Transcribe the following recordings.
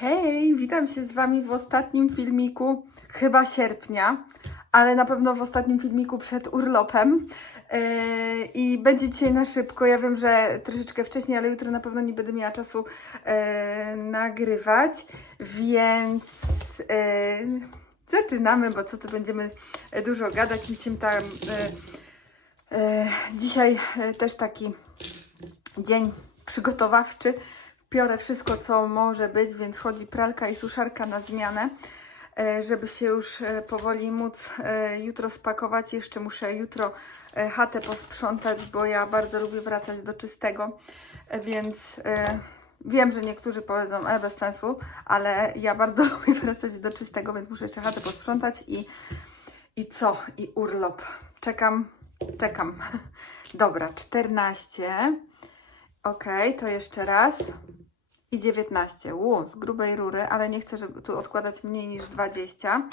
Hej, witam się z Wami w ostatnim filmiku, chyba sierpnia, ale na pewno w ostatnim filmiku przed urlopem. Yy, I będzie dzisiaj na szybko. Ja wiem, że troszeczkę wcześniej, ale jutro na pewno nie będę miała czasu yy, nagrywać, więc yy, zaczynamy, bo co tu będziemy dużo gadać. Mi się tam yy, yy, dzisiaj yy, też taki dzień przygotowawczy. Biorę wszystko, co może być, więc chodzi pralka i suszarka na zmianę, e, żeby się już e, powoli móc e, jutro spakować. Jeszcze muszę jutro chatę posprzątać, bo ja bardzo lubię wracać do czystego, więc wiem, że niektórzy powiedzą, e, bez sensu, ale ja bardzo lubię wracać do czystego, więc muszę jeszcze chatę posprzątać i, i co? I urlop. Czekam, czekam. Dobra, 14. Ok, to jeszcze raz. I 19. Ło, z grubej rury, ale nie chcę, żeby tu odkładać mniej niż 20.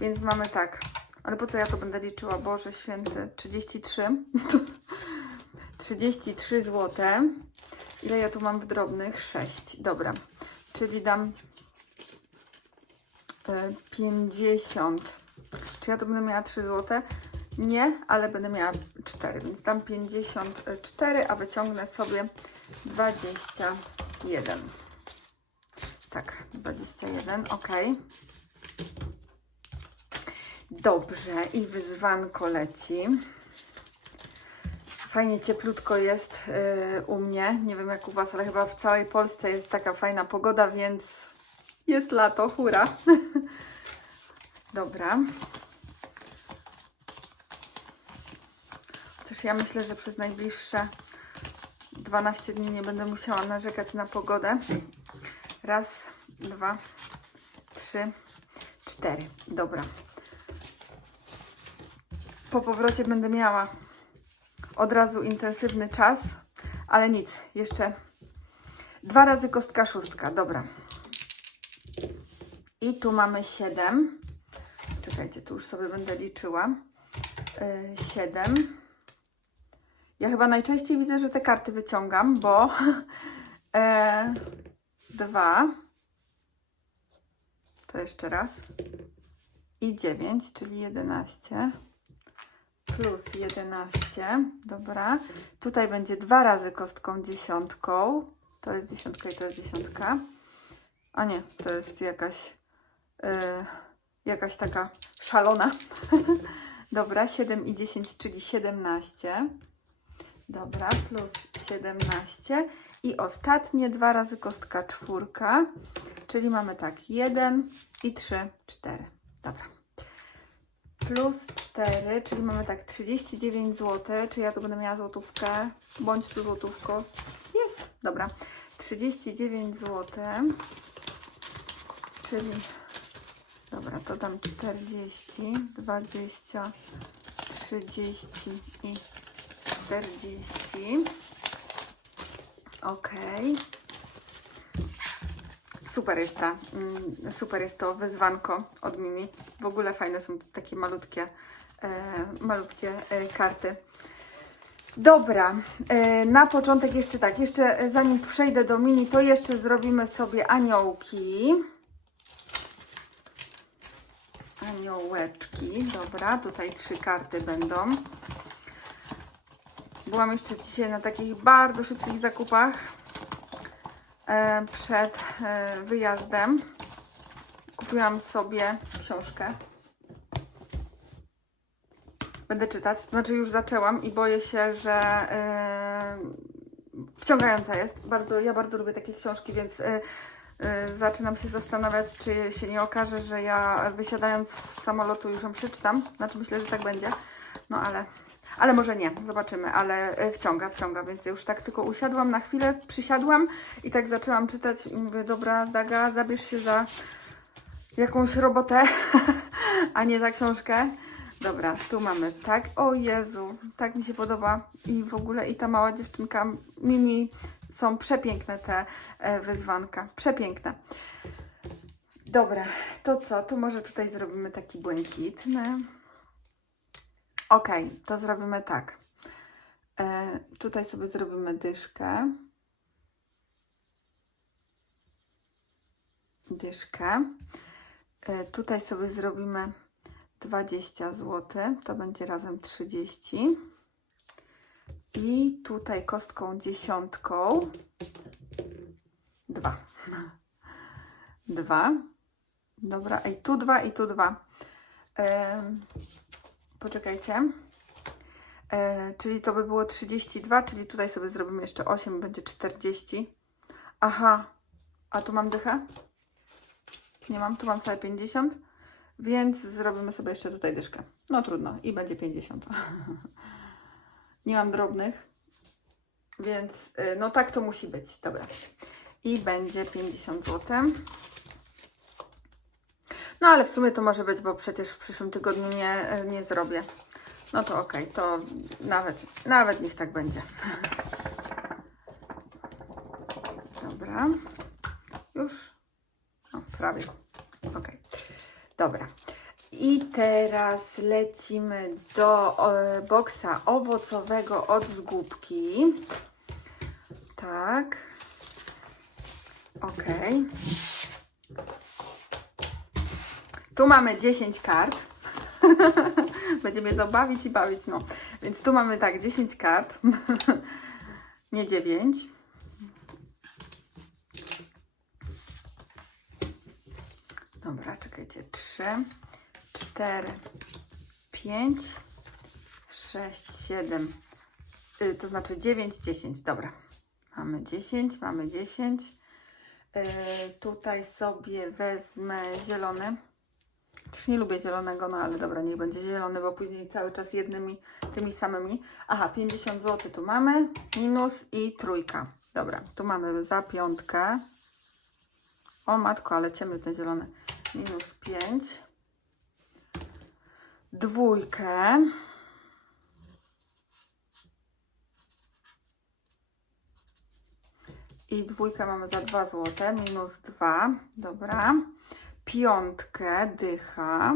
Więc mamy tak. Ale po co ja to będę liczyła? Boże święty. 33. 33 zł. Ile ja tu mam w drobnych? 6. Dobra. Czyli dam e, 50. Czy ja tu będę miała 3 zł? Nie, ale będę miała 4, więc dam 54, a wyciągnę sobie 21. Tak, 21, ok. Dobrze, i wyzwanko leci. Fajnie cieplutko jest yy, u mnie. Nie wiem jak u Was, ale chyba w całej Polsce jest taka fajna pogoda, więc jest lato, hura. Dobra. Chociaż ja myślę, że przez najbliższe 12 dni nie będę musiała narzekać na pogodę. Raz, dwa, trzy, cztery. Dobra. Po powrocie będę miała od razu intensywny czas, ale nic, jeszcze dwa razy kostka szóstka. Dobra. I tu mamy 7. Czekajcie, tu już sobie będę liczyła. 7. Ja chyba najczęściej widzę, że te karty wyciągam, bo e, dwa, to jeszcze raz, i 9, czyli 11, plus 11, dobra. Tutaj będzie dwa razy kostką dziesiątką, to jest dziesiątka i to jest dziesiątka, a nie, to jest jakaś, e, jakaś taka szalona. dobra, 7 i 10, czyli 17. Dobra, plus 17. I ostatnie dwa razy kostka czwórka, czyli mamy tak 1 i 3, 4. Dobra. Plus 4, czyli mamy tak 39 zł. Czy ja tu będę miała złotówkę? Bądź tu złotówko. Jest. Dobra. 39 zł. Czyli dobra, to dam 40, 20, 30 i 40. Ok. Super jest ta, mm, super jest to wyzwanko od Mimi. W ogóle fajne są takie malutkie, e, malutkie e, karty. Dobra, e, na początek jeszcze tak, jeszcze zanim przejdę do mini, to jeszcze zrobimy sobie aniołki. Aniołeczki, dobra, tutaj trzy karty będą. Byłam jeszcze dzisiaj na takich bardzo szybkich zakupach e, przed e, wyjazdem. Kupiłam sobie książkę. Będę czytać. Znaczy już zaczęłam i boję się, że e, wciągająca jest. Bardzo, ja bardzo lubię takie książki, więc zaczynam się zastanawiać, czy się nie okaże, że ja wysiadając z samolotu już ją przeczytam. Znaczy myślę, że tak będzie. No ale ale może nie, zobaczymy, ale e, wciąga, wciąga, więc już tak tylko usiadłam na chwilę, przysiadłam i tak zaczęłam czytać i mówię, dobra Daga, zabierz się za jakąś robotę, a nie za książkę. Dobra, tu mamy, tak, o Jezu, tak mi się podoba i w ogóle i ta mała dziewczynka, Mimi, są przepiękne te e, wyzwanka, przepiękne. Dobra, to co, to może tutaj zrobimy taki błękitny. Ok, to zrobimy tak. E, tutaj sobie zrobimy dyszkę. dyszkę. E, Tutaj sobie zrobimy 20 zł, to będzie razem 30. I tutaj kostką dziesiątką 2. 2. Dobra, i tu 2 i tu 2. Poczekajcie. E, czyli to by było 32, czyli tutaj sobie zrobimy jeszcze 8, będzie 40. Aha, a tu mam dychę? Nie mam, tu mam całe 50, więc zrobimy sobie jeszcze tutaj dyszkę. No trudno, i będzie 50. Nie mam drobnych, więc y, no tak to musi być. Dobra. I będzie 50 zł. No ale w sumie to może być, bo przecież w przyszłym tygodniu nie, nie zrobię. No to okej, to nawet, nawet niech tak będzie. Dobra. Już? O, prawie. Okej. Dobra. I teraz lecimy do e, boksa owocowego od zgubki. Tak. Okej. Tu mamy 10 kart. Będziemy to bawić i bawić, no. Więc tu mamy tak, 10 kart. Nie 9. Dobra, czekajcie. 3, 4, 5, 6, 7, y, to znaczy 9, 10. Dobra. Mamy 10, mamy 10. Y, tutaj sobie wezmę zielony. Też nie lubię zielonego, no ale dobra, niech będzie zielony, bo później cały czas jednymi tymi samymi. Aha, 50 zł tu mamy, minus i trójka. Dobra, tu mamy za piątkę. O matko, ale ciemny ten zielony. Minus 5. Dwójkę. I dwójkę mamy za 2 zł, minus 2. Dobra. Piątkę, dycha.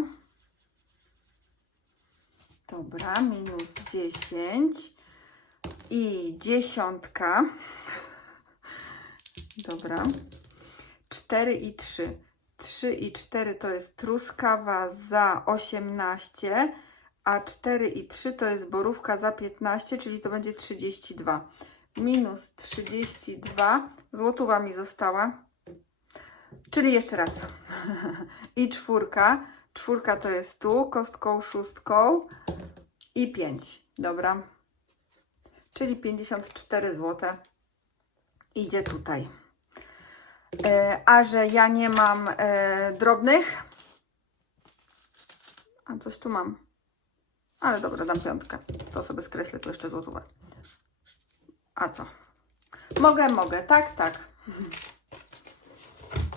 Dobra, minus 10. I dziesiątka. Dobra. 4 i 3. 3 i 4 to jest truskawa za 18, a 4 i 3 to jest borówka za 15, czyli to będzie 32. Minus 32. Złotówa mi została. Czyli jeszcze raz. I czwórka. Czwórka to jest tu, kostką szóstką i 5. Dobra. Czyli 54 zł. Idzie tutaj. E, a że ja nie mam e, drobnych. A coś tu mam. Ale dobra, dam piątkę. To sobie skreślę tu jeszcze złotówę. A co? Mogę, mogę. Tak, tak.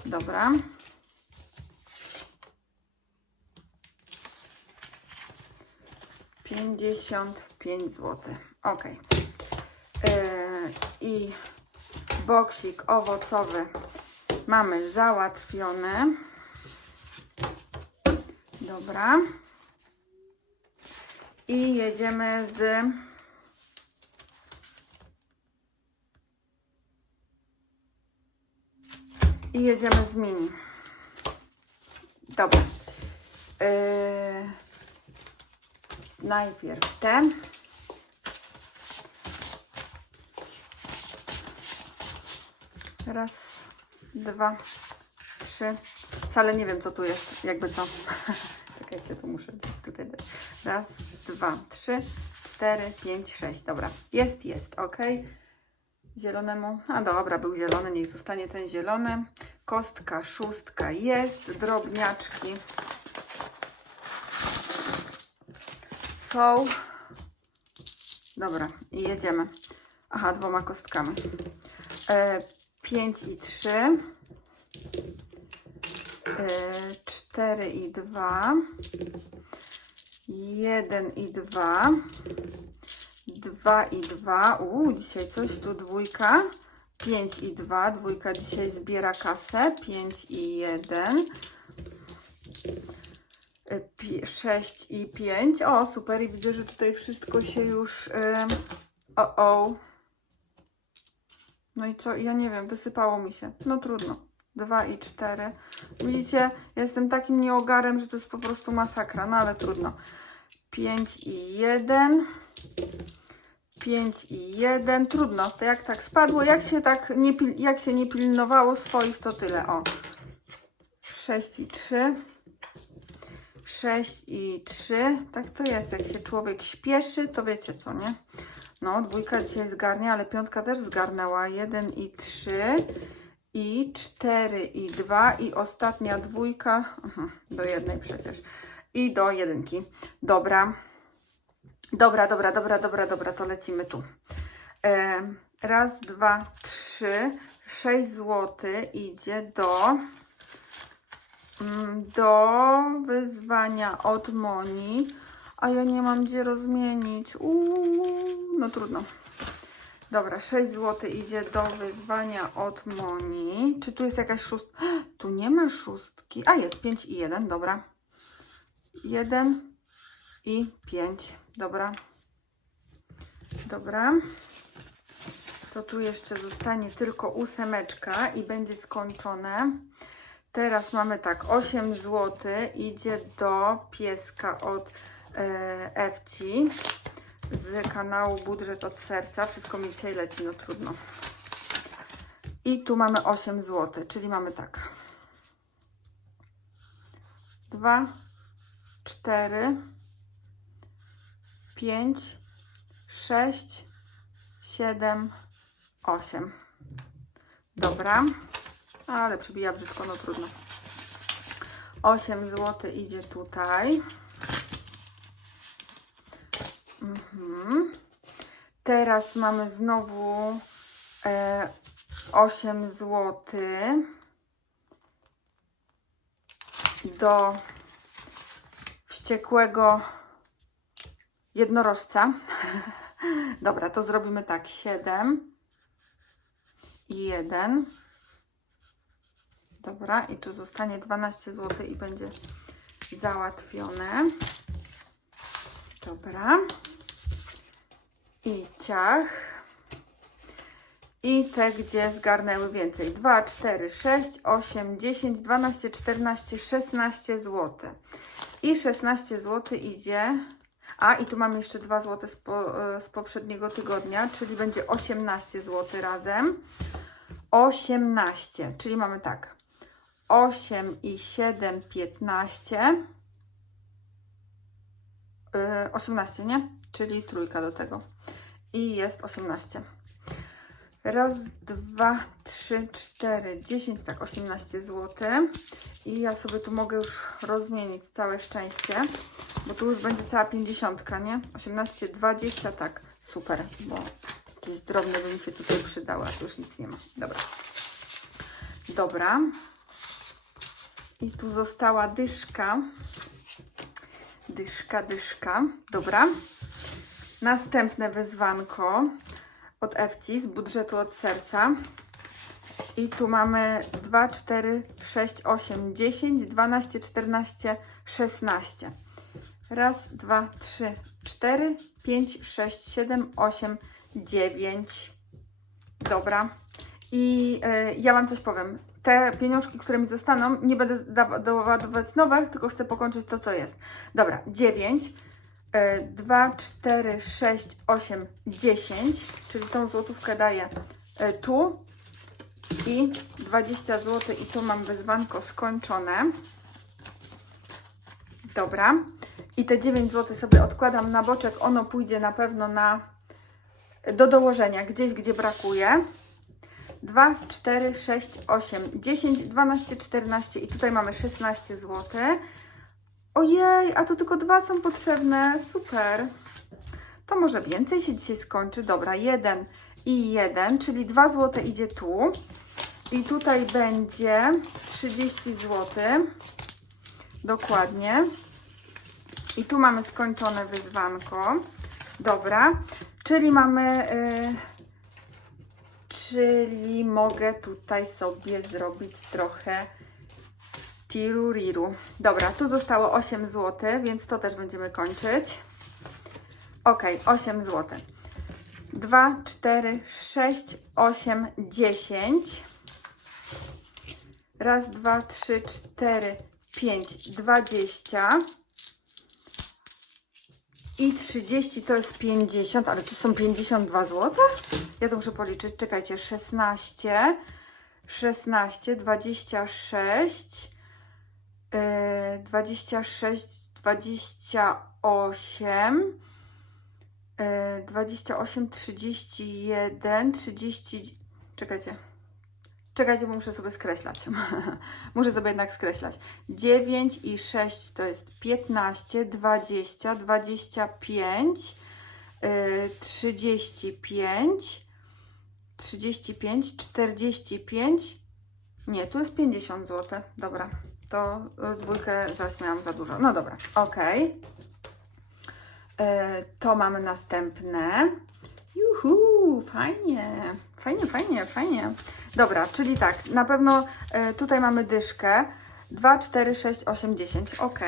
Dobra. Pięćdziesiąt pięć zł. Ok. Yy, I boksik owocowy mamy załatwiony. Dobra. I jedziemy z i jedziemy z mini. Dobra. Yy, najpierw ten. Raz, dwa, trzy. Wcale nie wiem, co tu jest, jakby co. Czekajcie, tu muszę gdzieś tutaj dać. Raz, dwa, trzy, cztery, pięć, sześć. Dobra, jest, jest, ok. Zielonemu, a dobra, był zielony, niech zostanie ten zielony. Kostka, szóstka jest, drobniaczki są. Dobra, i jedziemy. Aha, dwoma kostkami. E, 5 i 3. E, 4 i 2. 1 i 2. 2 i 2. Uuu, dzisiaj coś tu dwójka. 5 i 2. Dwójka dzisiaj zbiera kasę. 5 i 1. 6 i 5. O, super. I widzę, że tutaj wszystko się już... O, o. No i co? Ja nie wiem, wysypało mi się. No trudno. 2 i 4. Widzicie, jestem takim nieogarem, że to jest po prostu masakra, no ale trudno. 5 i 1. 5 i 1. Trudno, to jak tak spadło, jak się tak nie, jak się nie pilnowało swoich, to tyle. O. 6 i 3. 6 i 3. Tak to jest, jak się człowiek śpieszy, to wiecie co, nie? No, dwójka dzisiaj zgarnia, ale piątka też zgarnęła. 1 i 3 i 4 i 2 i ostatnia dwójka aha, do jednej przecież i do jedynki. Dobra. Dobra, dobra, dobra, dobra, dobra, to lecimy tu. E, raz, dwa, trzy, sześć złoty idzie do mm, do wyzwania od Moni, a ja nie mam gdzie rozmienić. Uuu, no trudno. Dobra, 6 zł idzie do wyzwania od Moni. Czy tu jest jakaś szóstka? Tu nie ma szóstki. A jest 5 i 1, dobra. 1 i 5, dobra. Dobra. To tu jeszcze zostanie tylko ósemeczka i będzie skończone. Teraz mamy tak, 8 zł idzie do pieska od e, Ewci z kanału Budżet od Serca. Wszystko mi dzisiaj leci, no trudno. I tu mamy 8 zł, czyli mamy tak. 2, 4, 5, 6, 7, 8. Dobra. Ale przebija brzydko, no trudno. 8 zł idzie tutaj. Mhm. Teraz mamy znowu e, 8 zł do wściekłego jednorożca. Dobra, to zrobimy tak. 7 i 1. Dobra, i tu zostanie 12 zł i będzie załatwione. Dobra. I ciach. I te, gdzie zgarnęły więcej. 2, 4, 6, 8, 10, 12, 14, 16 zł. I 16 zł idzie. A, i tu mamy jeszcze 2 zł z, po, e, z poprzedniego tygodnia, czyli będzie 18 zł razem. 18, czyli mamy tak. 8 i 7, 15. Yy, 18, nie? Czyli trójka do tego. I jest 18. Raz, dwa, trzy, cztery, dziesięć, tak, 18 zł. I ja sobie tu mogę już rozmienić całe szczęście, bo tu już będzie cała 50, nie? 18, 20, tak, super, bo jakieś drobne by mi się tutaj przydały, a tu już nic nie ma. Dobra. Dobra. I tu została dyszka. Dyszka, dyszka. Dobra. Następne wyzwanko od Ewci z budżetu od serca. I tu mamy 2, 4, 6, 8, 10, 12, 14, 16. Raz, dwa, trzy, cztery, pięć, sześć, siedem, osiem, dziewięć. Dobra. I y, ja Wam coś powiem. Te pieniążki, które mi zostaną, nie będę doładować nowe, tylko chcę pokończyć to, co jest. Dobra, 9, 2, 4, 6, 8, 10, czyli tą złotówkę daję y, tu i 20 zł i tu mam wyzwanko skończone. Dobra. I te 9 zł sobie odkładam na boczek. Ono pójdzie na pewno na do dołożenia gdzieś, gdzie brakuje. 2, 4, 6, 8, 10, 12, 14 i tutaj mamy 16 zł. Ojej, a tu tylko dwa są potrzebne. Super. To może więcej się dzisiaj skończy. Dobra, 1 i 1, czyli 2 zł idzie tu. I tutaj będzie 30 zł. Dokładnie. I tu mamy skończone wyzwanko. Dobra, czyli mamy. y, czyli mogę tutaj sobie zrobić trochę tiruriru. Dobra, tu zostało 8 zł, więc to też będziemy kończyć. Ok, 8 zł. 2, 4, 6, 8, 10. Raz, dwa, trzy, cztery, pięć, dwadzieścia. I 30 to jest 50, ale tu są 52 zł. Ja to muszę policzyć. Czekajcie, 16, 16, 26, yy, 26, 28, yy, 28, 31, 30. Czekajcie. Czekajcie, bo muszę sobie skreślać. muszę sobie jednak skreślać. 9 i 6 to jest 15, 20, 25, yy, 35, 35, 45. Nie, tu jest 50 zł. Dobra, to dwójkę zaś miałam za dużo. No dobra, ok. To mamy następne. Juhu, fajnie, fajnie, fajnie, fajnie. Dobra, czyli tak, na pewno e, tutaj mamy dyszkę. 2, 4, 6, 8, 10. Ok.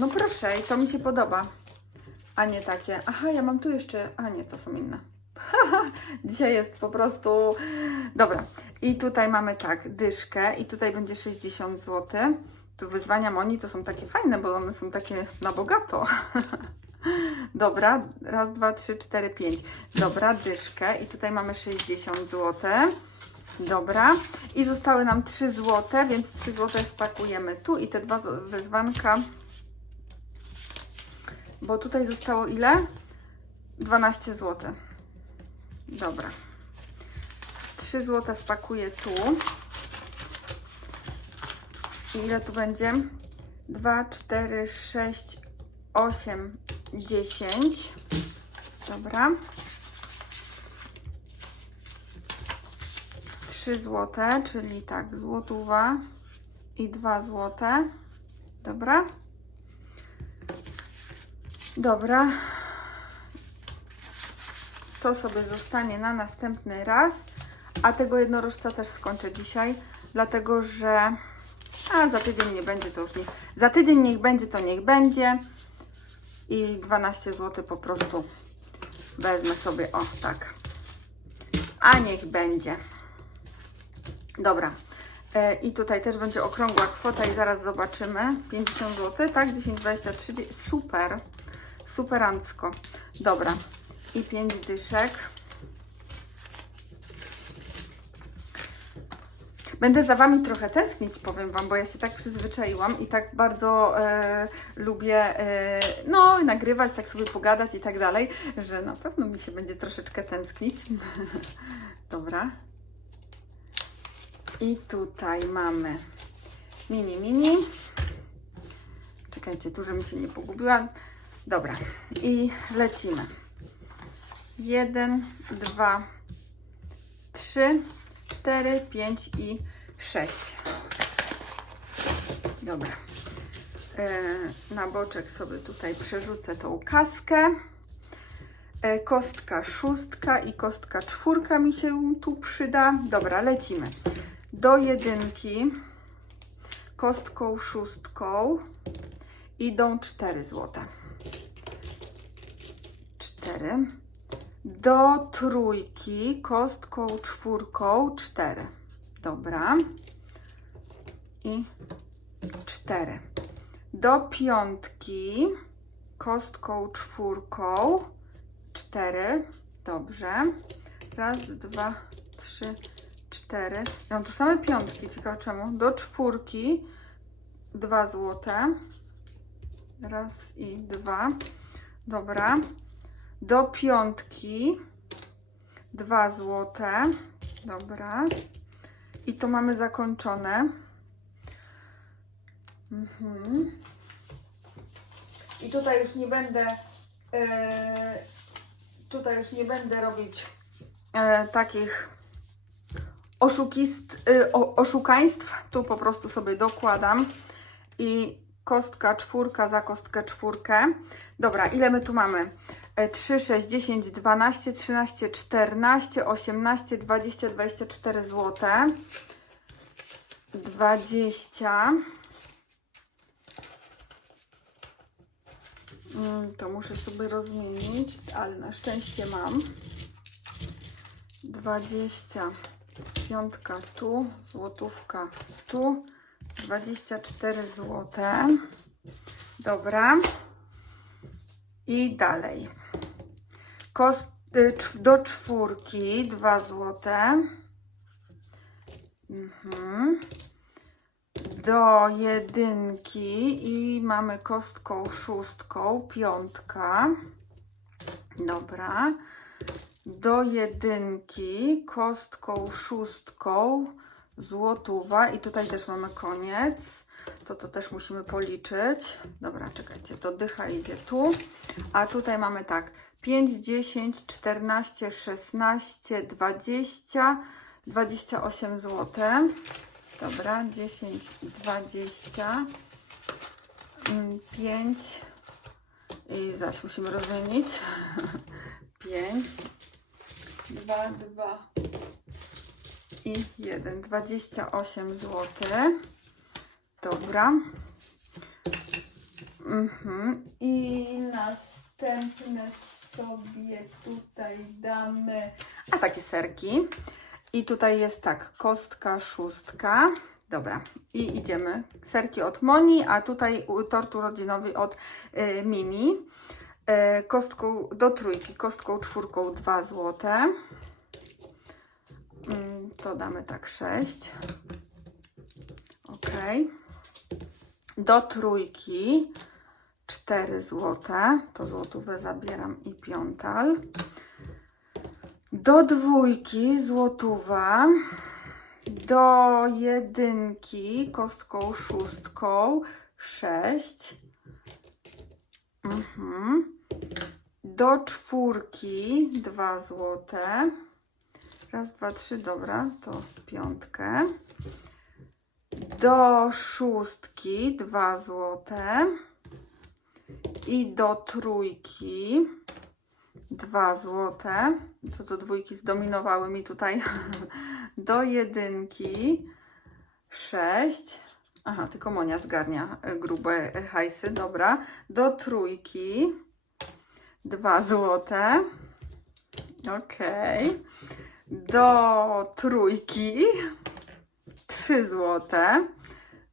No proszę, i to mi się podoba. A nie takie. Aha, ja mam tu jeszcze. A nie, to są inne. Dzisiaj jest po prostu. Dobra. I tutaj mamy tak, dyszkę, i tutaj będzie 60 zł. Tu wyzwania Moni to są takie fajne, bo one są takie na bogato. Dobra, raz, dwa, trzy, cztery, pięć. Dobra, dyszkę i tutaj mamy 60 zł. Dobra, i zostały nam 3 zł, więc 3 zł wpakujemy tu i te dwa wyzwanka. Bo tutaj zostało ile? 12 zł. Dobra. 3 zł wpakuję tu. I ile tu będzie? 2, 4, 6, 8, 10. Dobra. 3 złote, czyli tak, złotówa i 2 złote. Dobra. Dobra. To sobie zostanie na następny raz. A tego jednorożca też skończę dzisiaj, dlatego że a za tydzień nie będzie, to już nie. Za tydzień niech będzie, to niech będzie. I 12 zł po prostu wezmę sobie, o tak. A niech będzie. Dobra. E, I tutaj też będzie okrągła kwota i zaraz zobaczymy. 50 zł, tak? 10, 20, 30. Super. Superancko. Dobra. I 5 dyszek. Będę za Wami trochę tęsknić, powiem Wam, bo ja się tak przyzwyczaiłam i tak bardzo e, lubię e, no, nagrywać, tak sobie pogadać i tak dalej, że na pewno mi się będzie troszeczkę tęsknić. Dobra. I tutaj mamy mini, mini. Czekajcie, tu, że mi się nie pogubiłam. Dobra. I lecimy. Jeden, dwa, trzy, cztery, pięć i sześć. Dobra. E, na boczek sobie tutaj przerzucę tą kaskę. E, kostka szóstka i kostka czwórka mi się tu przyda. Dobra, lecimy. Do jedynki kostką szóstką idą 4 złote. 4. Do trójki kostką czwórką 4. Dobra. I 4. Do piątki kostką czwórką 4. Dobrze. Raz, dwa, trzy, cztery. Ja mam tu same piątki, ciekawe czemu. Do czwórki 2 złote. Raz i dwa. Dobra. Do piątki 2 złote. Dobra. I to mamy zakończone. Mhm. I tutaj już nie będę e, tutaj już nie będę robić e, takich oszukist, o, oszukaństw. Tu po prostu sobie dokładam i kostka czwórka za kostkę czwórkę. Dobra, ile my tu mamy? E, 3, 6, 10, 12, 13, 14, 18, 20, 24 zł. 20. Mm, To muszę sobie rozmienić, ale na szczęście mam. 20. piątka tu, złotówka tu, 24 złote. Dobra. I dalej. Kost, y, do czwórki 2 złote. Mhm. Do jedynki i mamy kostką szóstką piątka. Dobra. Do jedynki kostką szóstką złotówa i tutaj też mamy koniec. To to też musimy policzyć. Dobra, czekajcie, to dycha idzie tu. A tutaj mamy tak 5, 10, 14, 16, 20, 28 zł. Dobra, 10, 20, 5 i zaś musimy rozmienić. 5, 2, 2 i 1, 28 zł. Dobra. Mhm. I następne sobie tutaj damy. A takie serki. I tutaj jest tak, kostka, szóstka. Dobra, i idziemy. Serki od Moni, a tutaj u- tort urodzinowy od y, Mimi. Y, kostką do trójki, kostką czwórką 2 złote. To damy tak 6. Ok. Do trójki 4 złote. To złotówę zabieram i piątal. Do dwójki złotówa. Do jedynki kostką szóstką 6. Mhm. Do czwórki 2 złote. Raz, dwa, trzy, dobra, to piątkę. Do szóstki 2 złote. I do trójki 2 złote. Co to dwójki zdominowały mi tutaj. Do jedynki 6. Aha, tylko Monia zgarnia e, grube e, hajsy, dobra. Do trójki 2 złote. Okej. Do trójki 3 złote.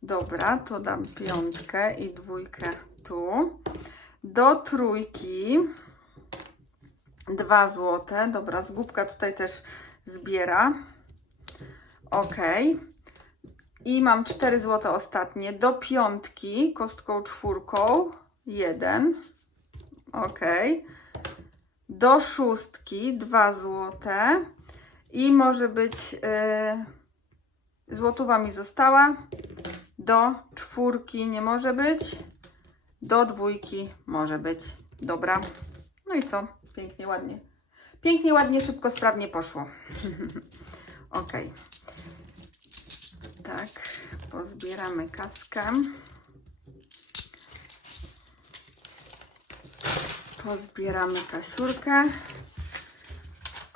Dobra, to dam piątkę i dwójkę tu. Do trójki 2 złote. Dobra, zgubka tutaj też zbiera. Ok. I mam 4 złote ostatnie. Do piątki kostką czwórką 1. Ok. Do szóstki 2 złote. I może być yy, złotówa mi została. Do czwórki nie może być. Do dwójki może być. Dobra. No i co? Pięknie, ładnie. Pięknie, ładnie, szybko, sprawnie poszło. ok. Tak, pozbieramy kaskę. Pozbieramy kasiurkę.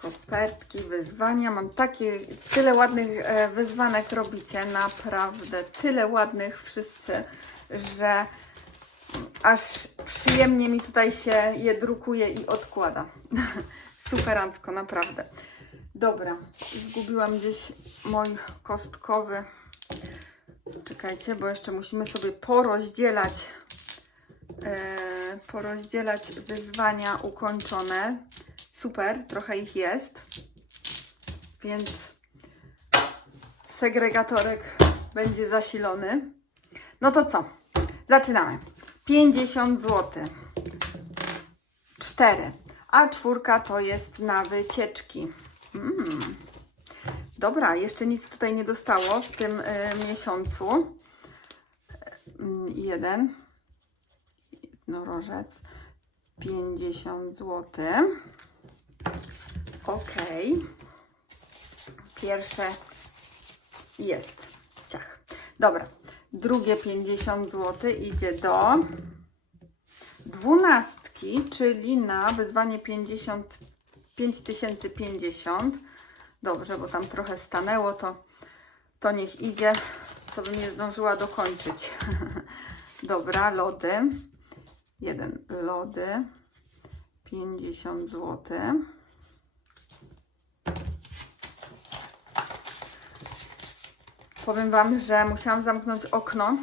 Kopertki, wyzwania. Mam takie, tyle ładnych e, wyzwanek robicie, naprawdę. Tyle ładnych wszyscy, że aż przyjemnie mi tutaj się je drukuje i odkłada. Superancko, naprawdę. Dobra, zgubiłam gdzieś mój kostkowy. Czekajcie, bo jeszcze musimy sobie porozdzielać e, porozdzielać wyzwania ukończone. Super, trochę ich jest. Więc segregatorek będzie zasilony. No to co? Zaczynamy. 50 zł. 4. A czwórka to jest na wycieczki. Mm. Dobra, jeszcze nic tutaj nie dostało w tym y, miesiącu. Mm, Jeden. Jednorożec. 50 zł. Ok. Pierwsze jest. Ciach. Dobra. Drugie 50 zł idzie do dwunastki, czyli na wyzwanie 50, 5050. Dobrze, bo tam trochę stanęło, to, to niech idzie, co bym nie zdążyła dokończyć. Dobra, lody. Jeden lody. 50 zł. Powiem Wam, że musiałam zamknąć okno,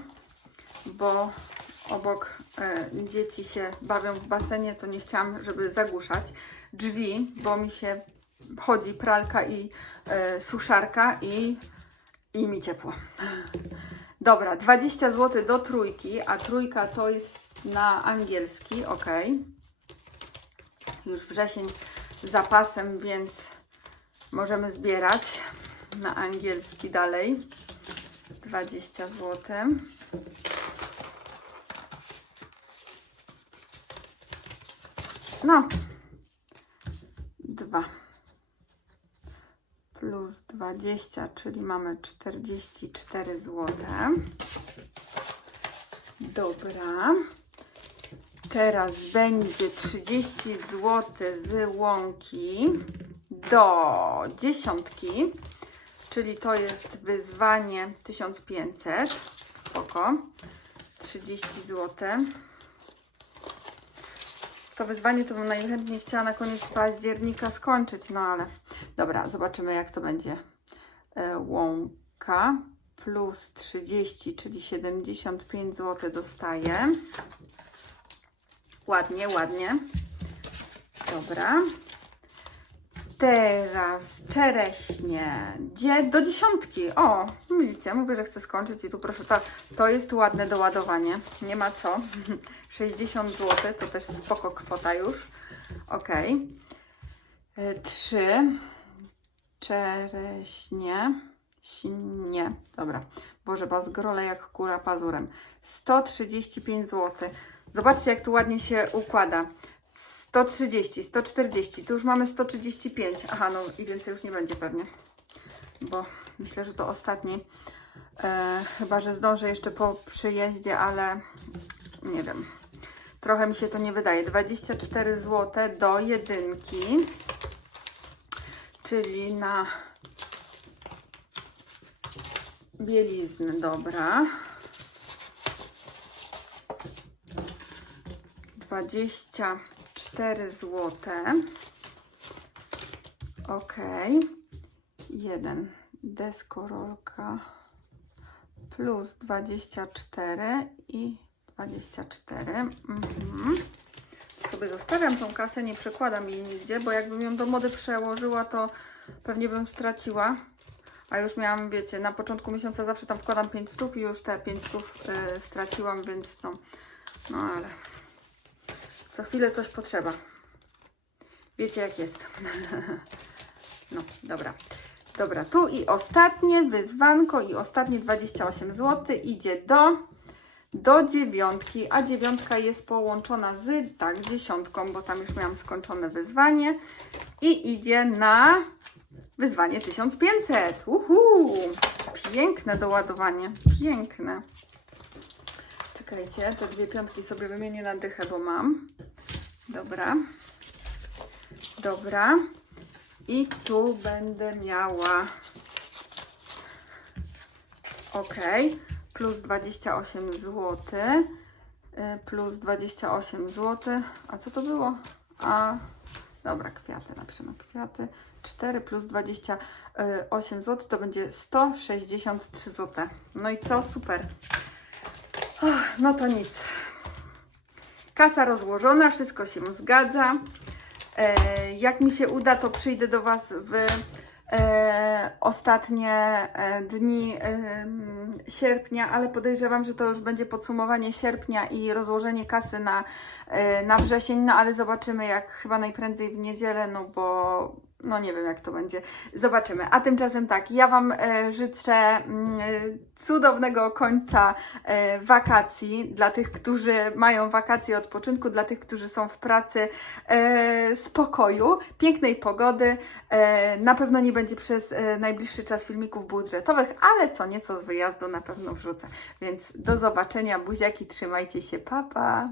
bo obok e, dzieci się bawią w basenie, to nie chciałam, żeby zagłuszać drzwi, bo mi się chodzi pralka i e, suszarka i, i mi ciepło. Dobra, 20 zł do trójki, a trójka to jest na angielski, ok. Już wrzesień zapasem, więc możemy zbierać na angielski dalej. 20 zł. No. 2 plus 20, czyli mamy 44 zł. Dobra. Teraz będzie 30 zł z łąki do dziesiątki, czyli to jest wyzwanie 1500. Spoko. 30 zł. To wyzwanie to bym najchętniej chciała na koniec października skończyć, no ale dobra, zobaczymy jak to będzie. E, Łąka plus 30, czyli 75 zł dostaję. Ładnie, ładnie. Dobra. Teraz czereśnie. Gdzie? Do dziesiątki. O, widzicie, mówię, że chcę skończyć i tu proszę, to, to jest ładne doładowanie. Nie ma co. 60 zł to też spoko kwota już. Ok. Trzy czereśnie. Nie, dobra. Boże, bazgrole jak kura pazurem. 135 zł. Zobaczcie, jak tu ładnie się układa. 130, 140, tu już mamy 135. Aha, no i więcej już nie będzie pewnie, bo myślę, że to ostatni. E, chyba, że zdążę jeszcze po przyjeździe, ale nie wiem. Trochę mi się to nie wydaje. 24 zł do jedynki, czyli na bielizny, dobra. 24 zł. Ok. Jeden deskorolka plus 24 i 24. Mhm. Sobie zostawiam tą kasę, nie przekładam jej nigdzie, bo jakbym ją do mody przełożyła, to pewnie bym straciła. A już miałam, wiecie, na początku miesiąca zawsze tam wkładam 5 stów i już te 5 stów y, straciłam, więc no, no ale co chwilę coś potrzeba. Wiecie jak jest. No, dobra. Dobra, tu i ostatnie wyzwanko i ostatnie 28 zł idzie do do dziewiątki, a dziewiątka jest połączona z tak dziesiątką, bo tam już miałam skończone wyzwanie i idzie na wyzwanie 1500. Uhu! Piękne doładowanie, piękne. Czekajcie, te dwie piątki sobie wymienię na dychę, bo mam. Dobra. Dobra. I tu będę miała. Ok. Plus 28 zł. y, Plus 28 zł. A co to było? A. Dobra, kwiaty napiszemy. Kwiaty. 4 plus 28 zł to będzie 163 zł. No i co? Super. Och, no to nic. Kasa rozłożona, wszystko się zgadza. E, jak mi się uda, to przyjdę do Was w e, ostatnie e, dni e, sierpnia, ale podejrzewam, że to już będzie podsumowanie sierpnia i rozłożenie kasy na, e, na wrzesień, no ale zobaczymy jak chyba najprędzej w niedzielę, no bo no nie wiem jak to będzie. Zobaczymy. A tymczasem tak, ja Wam e, życzę mm, e, cudownego końca e, wakacji dla tych, którzy mają wakacje odpoczynku, dla tych, którzy są w pracy spokoju, pięknej pogody. Na pewno nie będzie przez najbliższy czas filmików budżetowych, ale co nieco z wyjazdu na pewno wrzucę. Więc do zobaczenia, buziaki, trzymajcie się, papa. Pa.